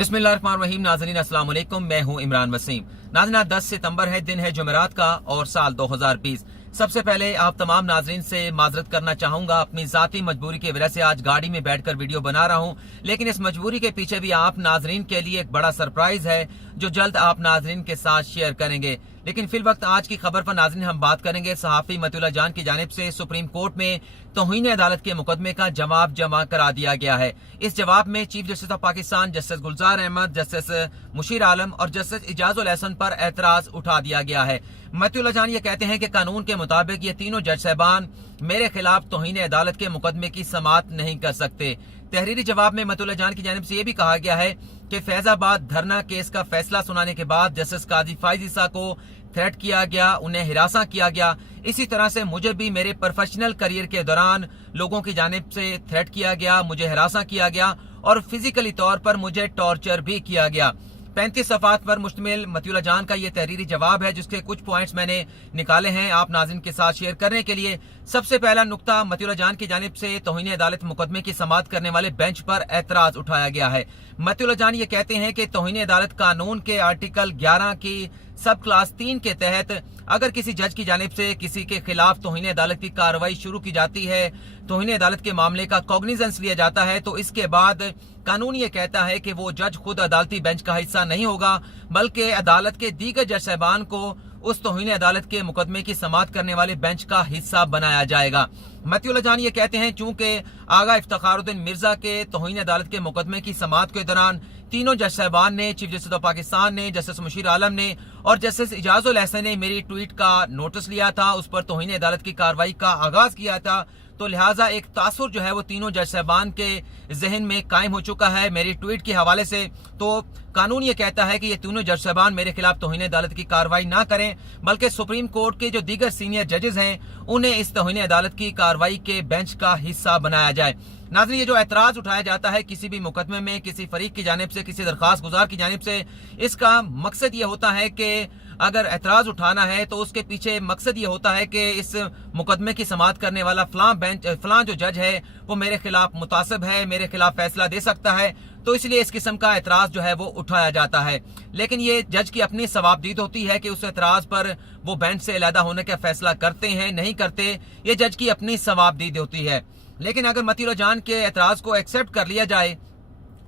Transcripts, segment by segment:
बिस्मिल्लाहिर्रहमानिर्रहीम। नाज़रीन अस्सलाम वालेकुम, मैं हूं इमरान वसीम। नाज़रीन 10 सितंबर है, दिन है जुमेरात का और साल 2020। सबसे पहले आप तमाम नाजरीन से माजरत करना चाहूंगा। अपनी जाती मजबूरी की वजह से आज गाड़ी में बैठकर वीडियो बना रहा हूं, लेकिन इस मजबूरी के पीछे भी आप नाजरीन के लिए एक बड़ा सरप्राइज है जो जल्द आप नाजरीन के साथ शेयर करेंगे। लेकिन फिल वक्त आज की खबर पर नाजरीन हम बात करेंगे। सहाफी मतीउल्लाह जान की जानिब से सुप्रीम कोर्ट में तौहीन अदालत के मुकदमे का जवाब जमा करा दिया गया है। इस जवाब में chief justice of Pakistan justice Gulzar Ahmad, justice Mushir Alam और जस्टिस इजाजुल एहसन पर एतराज उठा दिया गया है। मतीउल्लाह जान ये कहते हैं कि कानून के मुताबिक ये तीनों जज साहबान मेरे खिलाफ तौहीन अदालत के मुकदमे की समाअत नहीं कर सकते। तहरीरी जवाब में मतीउल्लाह जान की जानिब से ये भी कहा गया है कि फैजाबाद धरना केस का फैसला सुनाने के बाद जस्टिस काजी फाइज ईसा को थ्रेट किया गया, उन्हें हिरासा किया गया। इसी तरह से मुझे भी मेरे प्रोफेशनल करियर के दौरान लोगों की जानिब से थ्रेट किया गया, मुझे हिरासा किया गया और फिजिकली तौर पर मुझे टॉर्चर भी किया गया। 35 सफ़ात पर मुश्तमिल मतीउल्लाह जान का ये तहरीरी जवाब है, जिसके कुछ पॉइंट्स मैंने निकाले हैं आप नाज़रीन के साथ शेयर करने के लिए। सबसे पहला नुक्ता, मतीउल्लाह जान की जानिब से तौहीन अदालत मुकदमे की समाअत करने वाले बेंच पर एतराज उठाया गया है। मतीउल्लाह जान ये कहते हैं कि तौहीन अदालत कानून के आर्टिकल 11 की सब क्लास 3 के तहत अगर किसी जज की जानिब से किसी के खिलाफ तौहीन अदालत की कार्रवाई शुरू की जाती है, तौहीन अदालत के मामले का कॉग्निजेंस लिया जाता है, तो इसके बाद कानून ये कहता है कि वो जज खुद अदालती बेंच का हिस्सा नहीं होगा, बल्कि अदालत के दीगर जज साहबान को उस तौहीन अदालत के मुकदमे की समाअत करने वाले बेंच का हिस्सा बनाया जाएगा। मतीउल्लाह जान ये कहते हैं चूंकि आगा इफ्तिखारुद्दीन मिर्जा के तौहीन अदालत के मुकदमे की समाअत के दौरान तीनों जज साहबान ने, चीफ जस्टिस ऑफ पाकिस्तान ने, जस्टिस मुशीर आलम ने और जस्टिस इजाजुल एहसन ने मेरी ट्वीट का नोटिस लिया था, उस पर तौहीन अदालत की कार्रवाई का आगाज किया था, तो लिहाजा एक तासुर जो है वो तीनों जज साहबान के जहन में कायम हो चुका है मेरी ट्वीट के हवाले से। तो कानून ये कहता है कि ये तीनों जज साहबान मेरे खिलाफ तौहीन अदालत की कार्रवाई ना करें, बल्कि सुप्रीम कोर्ट के जो दीगर सीनियर जजेस हैं उन्हें इस तौहीन अदालत की कार्रवाई के बेंच का हिस्सा बनाया जाए। नाज़रीन, ये जो एतराज उठाया जाता है किसी भी मुकदमे में किसी फरीक की जानिब से, किसी दरखास्त गुजार की जानिब से, इसका मकसद ये होता है कि अगर एतराज उठाना है तो उसके पीछे मकसद ये होता है कि इस मुकदमे की समाअत करने वाला फलां जो जज है वो मेरे खिलाफ मुतासिब है, मेरे खिलाफ फैसला दे सकता है, तो इसलिए इस किस्म का एतराज जो है वो उठाया जाता है। लेकिन ये जज की अपनी सवाबदीद होती है कि उस एतराज पर वो बेंच से अलहदा होने का फैसला करते हैं नहीं करते, ये जज की अपनी सवाबदीद होती है। लेकिन अगर मतीउल्लाह जान के एतराज को एक्सेप्ट कर लिया जाए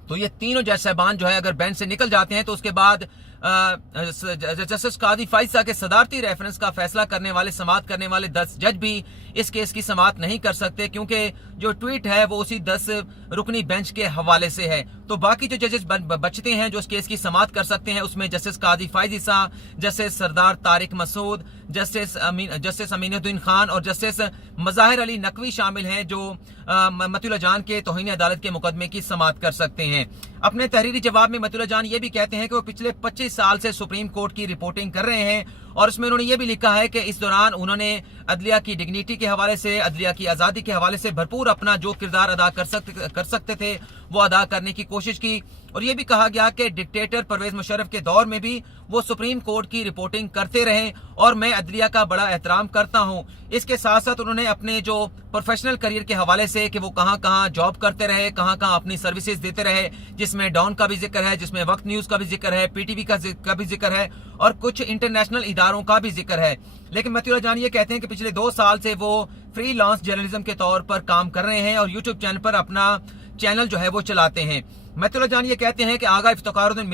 तो ये तीनों जज साहबान जो है अगर बेंच से निकल जाते हैं तो उसके बाद जस्टिस काजी फाइज ईसा के सदारती रेफरेंस का फैसला करने वाले, समाअत करने वाले 10 जज भी इस केस की समाअत नहीं कर सकते, क्योंकि जो ट्वीट है वो उसी 10 रुकनी बेंच के हवाले से है। तो बाकी जो जजेस बचते हैं जो इस केस की समाअत कर सकते हैं, उसमें जस्टिस काजी फाइज ईसा, जस्टिस सरदार तारिक मसूद, जस्टिस अमीनुद्दीन खान और जस्टिस मज़ाहिर अली नकवी शामिल हैं, जो मतीउल्लाह जान के तौहीन अदालत के मुकदमे की समाअत कर सकते हैं। अपने तहरीरी जवाब में मतीउल्लाह जान ये भी कहते हैं कि वो पिछले 25 साल से सुप्रीम कोर्ट की रिपोर्टिंग कर रहे हैं और उसमें उन्होंने ये भी लिखा है कि इस दौरान उन्होंने अदलिया की डिग्निटी के हवाले से, अदलिया की आज़ादी के हवाले से भरपूर अपना जो किरदार अदा कर सकते थे वो अदा करने की कोशिश की। और ये भी कहा गया कि डिक्टेटर परवेज मुशर्रफ के दौर में भी वो सुप्रीम कोर्ट की रिपोर्टिंग करते रहे और मैं अदलिया का बड़ा एहतराम करता हूँ। इसके साथ साथ उन्होंने अपने जो प्रोफेशनल करियर के हवाले से कि वो कहाँ कहाँ जॉब करते रहे, कहाँ कहाँ अपनी सर्विसेज देते रहे, जिसमें डॉन का भी जिक्र है, जिसमें वक्त न्यूज का भी जिक्र है, पीटीवी का भी जिक्र है और कुछ इंटरनेशनल इदारों का भी जिक्र है। लेकिन मतीउल्लाह जान ये कहते हैं कि पिछले 2 साल से वो फ्री लांस जर्नलिज्म के तौर पर काम कर रहे हैं और यूट्यूब चैनल पर अपना चैनल जो है वो चलाते हैं। मतीउल्लाह जान ये कहते हैं कि आगा इफ्तिखारुद्दीन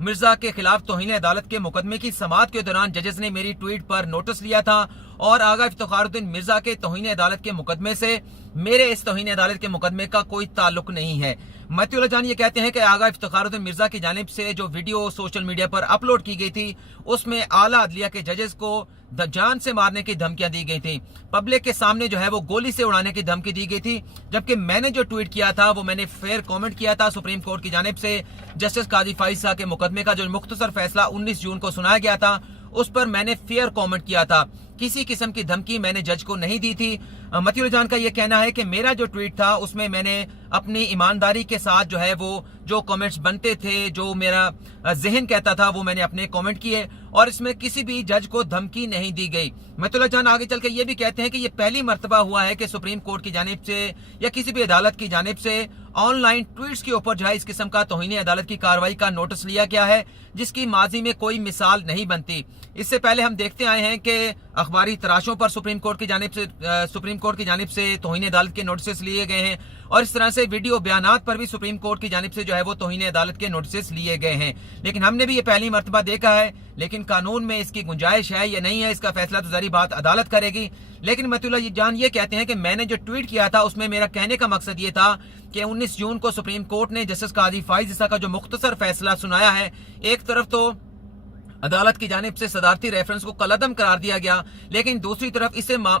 मिर्जा के खिलाफ तौहीन अदालत के मुकदमे की समाअत के दौरान जजेस ने मेरी ट्वीट पर नोटिस लिया था और आगा इफ्तिखारुद्दीन मिर्जा के तौहीन अदालत के मुकदमे से मेरे इस तौहीन अदालत के मुकदमे का कोई ताल्लुक नहीं है। मतीउल्लाह जान ये कहते हैं कि आगा इफ्तिखारुद्दीन मिर्जा की जानिब से जो वीडियो सोशल मीडिया पर अपलोड की गई थी उसमें आला अदलिया के जजेस को जान से मारने की धमकियां दी गई थी, पब्लिक के सामने जो है वो गोली से उड़ाने की धमकी दी गई थी, जबकि मैंने जो ट्वीट किया था वो मैंने फेयर कमेंट किया था सुप्रीम कोर्ट की जानिब से जस्टिस काजी फाइज ईसा के मुकदमे का जो मुख्तसर फैसला 19 जून को सुनाया गया था उस पर मैंने फेयर कमेंट किया था, किसी किस्म की धमकी मैंने जज को नहीं दी थी। मतीउल्लाह जान का यह कहना है कि मेरा जो ट्वीट था उसमें मैंने अपनी ईमानदारी के साथ जो है वो जो कमेंट्स बनते थे, जो मेरा जहन कहता था, वो मैंने अपने कमेंट किए और इसमें किसी भी जज को धमकी नहीं दी गई। मतुल्लाह जान आगे चल के ये भी कहते हैं कि ये पहली मर्तबा हुआ है कि सुप्रीम कोर्ट की जानिब से या किसी भी अदालत की जानिब से ऑनलाइन ट्वीट्स के ऊपर जो है इस किस्म का तौहीन अदालत की कार्रवाई का नोटिस लिया गया है, जिसकी माजी में कोई मिसाल नहीं बनती। इससे पहले हम देखते आए हैं कि अखबारी तराशों पर सुप्रीम कोर्ट की जानिब से तौहीन अदालत के नोटिस लिए गए हैं और इस तरह से वीडियो बयानात पर भी सुप्रीम कोर्ट की जानिब से जो है वो तौहीन अदालत के नोटिस लिए गए हैं। लेकिन हमने भी ये पहली मर्तबा देखा है, लेकिन कानून में इसकी गुंजाइश है या नहीं है, इसका फैसला तो जारी बात अदालत करेगी। लेकिन मतुल्लाह जान ये कहते हैं कि मैंने जो ट्वीट किया था उसमें मेरा कहने का मकसद ये था कि 19 जून को सुप्रीम कोर्ट ने जस्टिस काजी फाइज ईसा का जो मुख्तसर फैसला सुनाया है, एक तरफ तो अदालत की जानिब से सदारती रेफरेंस को कलअदम करार दिया गया, लेकिन दूसरी तरफ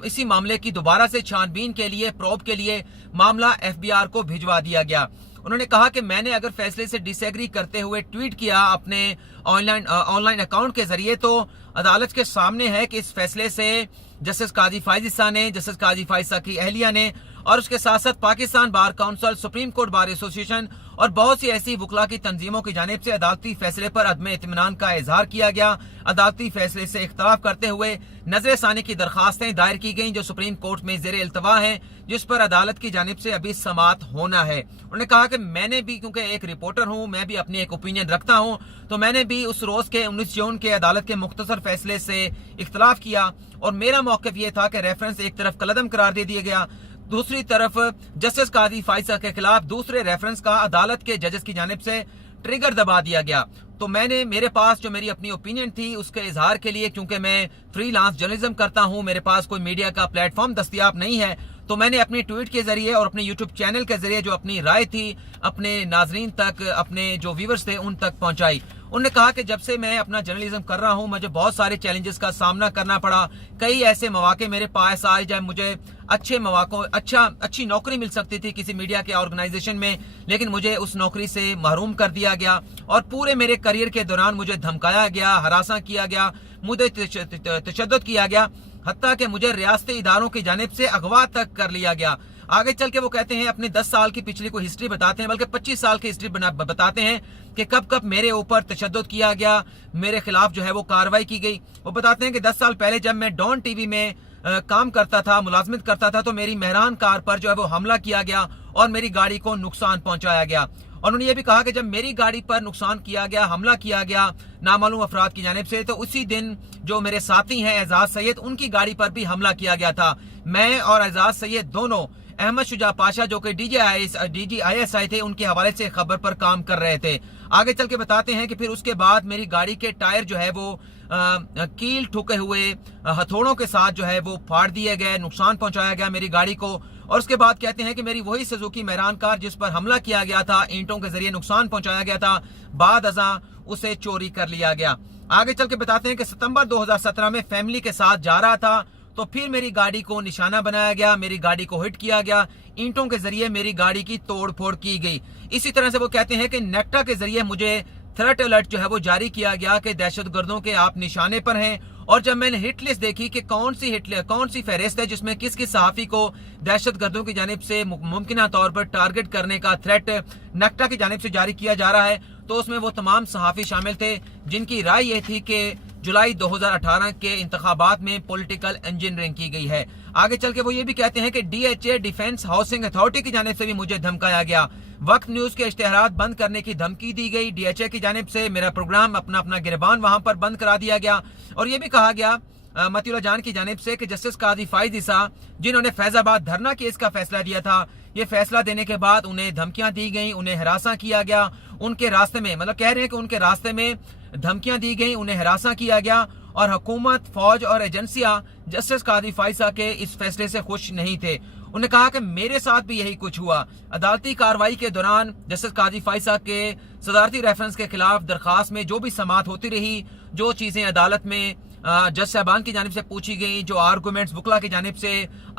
इसी मामले की दोबारा से छानबीन के लिए, प्रोब के लिए मामला एफबीआर को भिजवा दिया गया। उन्होंने कहा कि मैंने अगर फैसले से डिसएग्री करते हुए ट्वीट किया अपने ऑनलाइन अकाउंट के जरिए, तो अदालत के सामने है कि इस फैसले से जस्टिस काजी फाइज ईसा ने, जस्टिस काजी फाइज ईसा की अहलिया ने और उसके साथ साथ Pakistan bar council, supreme court bar association और बहुत सी ऐसी वकला की तंजीमों की जानिब से अदालती फैसले पर अदम इत्मीनान का इजहार किया गया। अदालती फैसले से इख्तलाफ करते हुए नजर सानी की दरखास्तें दायर की गईं जो सुप्रीम कोर्ट में जेर इल्तवा हैं, जिस पर अदालत की जानिब से अभी समाअत होना है। उन्होंने कहा कि मैंने भी, क्योंकि एक रिपोर्टर हूं, मैं भी अपनी एक ओपिनियन रखता हूं, तो मैंने भी उस रोज के 19 जून के अदालत के मुख्तसर फैसले से इख्तलाफ किया और मेरा मौक़िफ़ ये था कि रेफरेंस एक तरफ कलअदम करार दे दिया गया, दूसरी तरफ जस्टिस काजी फाइज ईसा के खिलाफ दूसरे रेफरेंस का अदालत के जजेस की जानिब से ट्रिगर दबा दिया गया। तो मेरे पास जो मेरी अपनी ओपिनियन थी उसके इजहार के लिए, क्योंकि मैं फ्रीलांस जर्नलिज्म करता हूं, मेरे पास कोई मीडिया का प्लेटफॉर्म दस्तयाब नहीं है, तो मैंने अपनी ट्वीट के जरिए और अपने यूट्यूब चैनल के जरिए जो अपनी राय थी अपने नाजरीन तक, अपने जो व्यूवर्स थे उन तक पहुंचाई। उन्होंने कहा कि जब से मैं अपना जर्नलिज्म कर रहा हूं, मुझे बहुत सारे चैलेंजेस का सामना करना पड़ा। कई ऐसे मौके मेरे पास आए जब मुझे अच्छे मौकों, अच्छी नौकरी मिल सकती थी किसी मीडिया के ऑर्गेनाइजेशन में, लेकिन मुझे उस नौकरी से महरूम कर दिया गया और पूरे मेरे करियर के दौरान मुझे धमकाया गया, हरासा किया गया, मुझे तशद्दुद किया गया, हत्ता कि मुझे रियासती इदारों की जानिब से अगवा तक कर लिया गया। आगे चल के वो कहते हैं, अपनी 10 साल की पिछली कोई हिस्ट्री बताते हैं, बल्कि 25 साल की हिस्ट्री बताते हैं कि कब कब मेरे ऊपर तशद्दुद किया गया, मेरे खिलाफ जो है वो कार्रवाई की गई। वो बताते हैं कि 10 साल पहले जब मैं डॉन टीवी में काम करता था, मुलाजमत करता था, तो मेरी मेहरान कार पर जो है वो हमला किया गया और मेरी गाड़ी को नुकसान पहुंचाया गया। और उन्होंने ये भी कहा कि जब मेरी गाड़ी पर नुकसान किया गया, हमला किया गया नामालूम अफराद की जानिब से, तो उसी दिन जो मेरे साथी हैं एजाज सैयद, उनकी गाड़ी पर भी हमला किया गया था। मैं और एजाज सैयद दोनों अहमद शुजा पाशा जो कि DGISI थे, उनके हवाले से खबर पर काम कर रहे थे। आगे चल के बताते हैं कि फिर उसके बाद मेरी गाड़ी के टायर जो है वो कील ठुके हुए हथौड़ों के साथ जो है वो फाड़ दिए गए, नुकसान पहुंचाया गया मेरी गाड़ी को। और उसके बाद कहते हैं कि मेरी वही सुजुकी मेहरान कार जिस पर हमला किया गया था, ईंटों के जरिए नुकसान पहुंचाया गया था, बाद अज़ां उसे चोरी कर लिया गया। आगे चल के बताते हैं कि सितंबर 2017 में फैमिली के साथ जा रहा था, तो फिर मेरी गाड़ी को निशाना बनाया गया, मेरी गाड़ी को हिट किया गया, ईंटों के जरिए मेरी गाड़ी की तोड़ फोड़ की गई। इसी तरह से वो कहते हैं कि नेक्टा के जरिए मुझे थ्रेट अलर्ट जो है वो जारी किया गया कि दहशतगर्दों के आप निशाने पर हैं। और जब मैंने हिट लिस्ट देखी कि कौन सी फहरिस्त है जिसमें किस किस सहाफी को दहशतगर्दों की जानिब से मुमकिन तौर पर टारगेट करने का थ्रेट नेक्टा की जानिब से जारी किया जा रहा है, तो उसमें वो तमाम सहाफी शामिल थे जिनकी राय ये थी कि जुलाई 2018 के इंतखाबात में पॉलिटिकल इंजीनियरिंग की गई है। आगे चल के वो ये भी कहते हैं कि DHA डिफेंस हाउसिंग अथॉरिटी की जानिब से भी मुझे धमकाया गया, वक्त न्यूज के इश्तेहारात बंद करने की धमकी दी गई, DHA की जानिब से मेरा प्रोग्राम अपना गिरबान वहां पर बंद करा दिया गया। और ये भी कहा गया मतिउल्लाह जान की जानिब से कि जस्टिस काजी फाइज ईसा जिन्होंने फैजाबाद धरना केस का फैसला दिया था, ये फैसला देने के बाद उन्हें धमकियां दी गई, उन्हें हरासा किया गया, उनके रास्ते में, मतलब कह रहे हैं कि उनके रास्ते में धमकियां दी गई, उन्हें हरासा किया गया और हुकूमत, फौज और एजेंसियां जस्टिस काजी फाइज ईसा के इस फैसले से खुश नहीं थे। उन्होंने कहा कि मेरे साथ भी यही कुछ हुआ। अदालती कार्रवाई के दौरान जस्टिस काजी फाइज ईसा के सदारती रेफरेंस के खिलाफ दरखास्त में जो भी समाअत होती रही, जो चीजें अदालत में जज साहबान की जानिब से पूछी गई, जो आर्गूमेंट्स वकला की जानिब से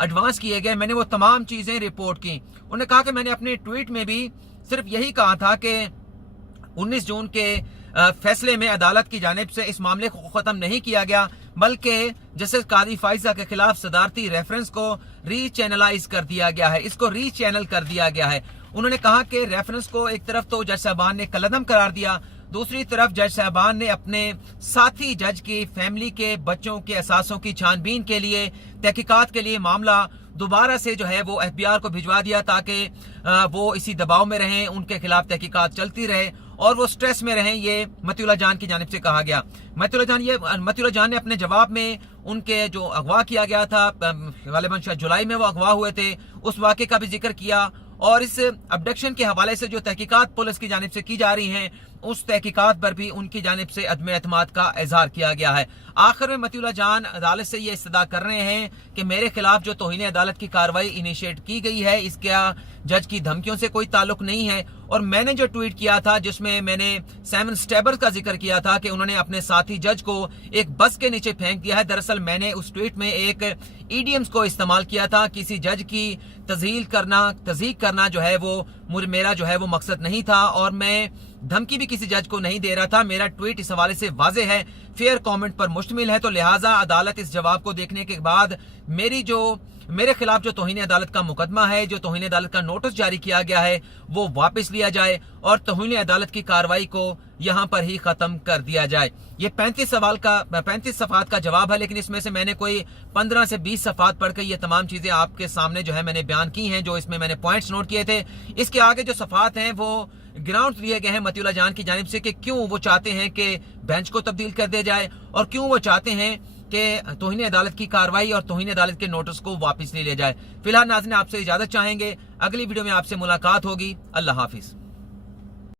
एडवांस किए गए, मैंने वो तमाम चीजें रिपोर्ट की। उन्होंने कहा कि मैंने अपने ट्वीट में भी सिर्फ यही कहा था कि 19 जून के फैसले में अदालत की जानिब से इस मामले को खत्म नहीं किया गया, बल्कि जस्टिस काजी फाइज ईसा के खिलाफ सदारती रेफरेंस को रीचैनलाइज कर दिया गया है, इसको रीचैनल कर दिया गया है। انہوں نے کہا کہ ریفرنس کو ایک طرف تو جج صاحبان نے کالعدم قرار دیا، دوسری طرف جج صاحبان نے اپنے ساتھی جج کی فیملی کے بچوں کے اثاثوں کی چھان بین کے لیے، تحقیقات کے لیے معاملہ دوبارہ سے جو ہے وہ FBI کو بھجوا دیا تاکہ وہ اسی دباؤ میں رہیں، ان کے خلاف تحقیقات چلتی رہے اور وہ سٹریس میں رہیں، یہ متی اللہ جان کی جانب سے کہا گیا۔ متی اللہ جان نے اپنے جواب میں ان کے جو اغوا کیا گیا تھا، غالباً شاید جولائی میں وہ اغوا ہوئے تھے، اس واقعے کا بھی ذکر کیا اور اس ابڈکشن کے حوالے سے جو تحقیقات پولیس کی جانب سے کی جا رہی ہیں اس تحقیقات پر بھی ان کی جانب سے عدم اعتماد کا اظہار کیا گیا ہے۔ آخر میں متی اللہ جان عدالت سے یہ استدعا کر رہے ہیں کہ میرے خلاف جو توہین عدالت کی کارروائی انیشیٹ کی گئی ہے اس کا جج کی دھمکیوں سے کوئی تعلق نہیں ہے، اور میں نے جو ٹویٹ کیا تھا جس میں میں نے سیمن سٹیبر کا ذکر کیا تھا کہ انہوں نے اپنے ساتھی جج کو ایک بس کے نیچے پھینک دیا ہے، دراصل میں نے اس ٹویٹ میں ایک ایڈیمز کو استعمال کیا تھا، کسی جج کی تضحیک کرنا جو ہے وہ میرا جو ہے وہ مقصد نہیں تھا، اور میں دھمکی بھی کسی جج کو نہیں دے رہا تھا۔ میرا ٹویٹ اس حوالے سے واضح ہے، فیئر کامنٹ پر مشتمل ہے، تو لہٰذا عدالت اس جواب کو دیکھنے کے بعد میرے خلاف جو توہین عدالت کا مقدمہ ہے، جو توہین عدالت کا نوٹس جاری کیا گیا ہے وہ واپس لیا جائے اور توہین عدالت کی کارروائی کو یہاں پر ہی ختم کر دیا جائے۔ یہ 35 صفحات کا جواب ہے، لیکن اس میں سے میں نے کوئی 15 سے 20 صفحات پڑھ کے یہ تمام چیزیں آپ کے سامنے جو ہے میں نے بیان کی ہیں، جو اس میں نے پوائنٹس نوٹ کیے تھے۔ اس کے آگے جو صفحات ہیں وہ گراؤنڈ دیے گئے ہیں متی اللہ جان کی جانب سے کہ کیوں وہ چاہتے ہیں کہ بینچ کو تبدیل کر دیا جائے اور کیوں وہ چاہتے ہیں کہ توہین عدالت کی کارروائی اور توہین عدالت کے نوٹس کو واپس لے لیا جائے۔ فی الحال ناظرین آپ سے اجازت چاہیں گے، اگلی ویڈیو میں آپ سے ملاقات ہوگی۔ اللہ حافظ۔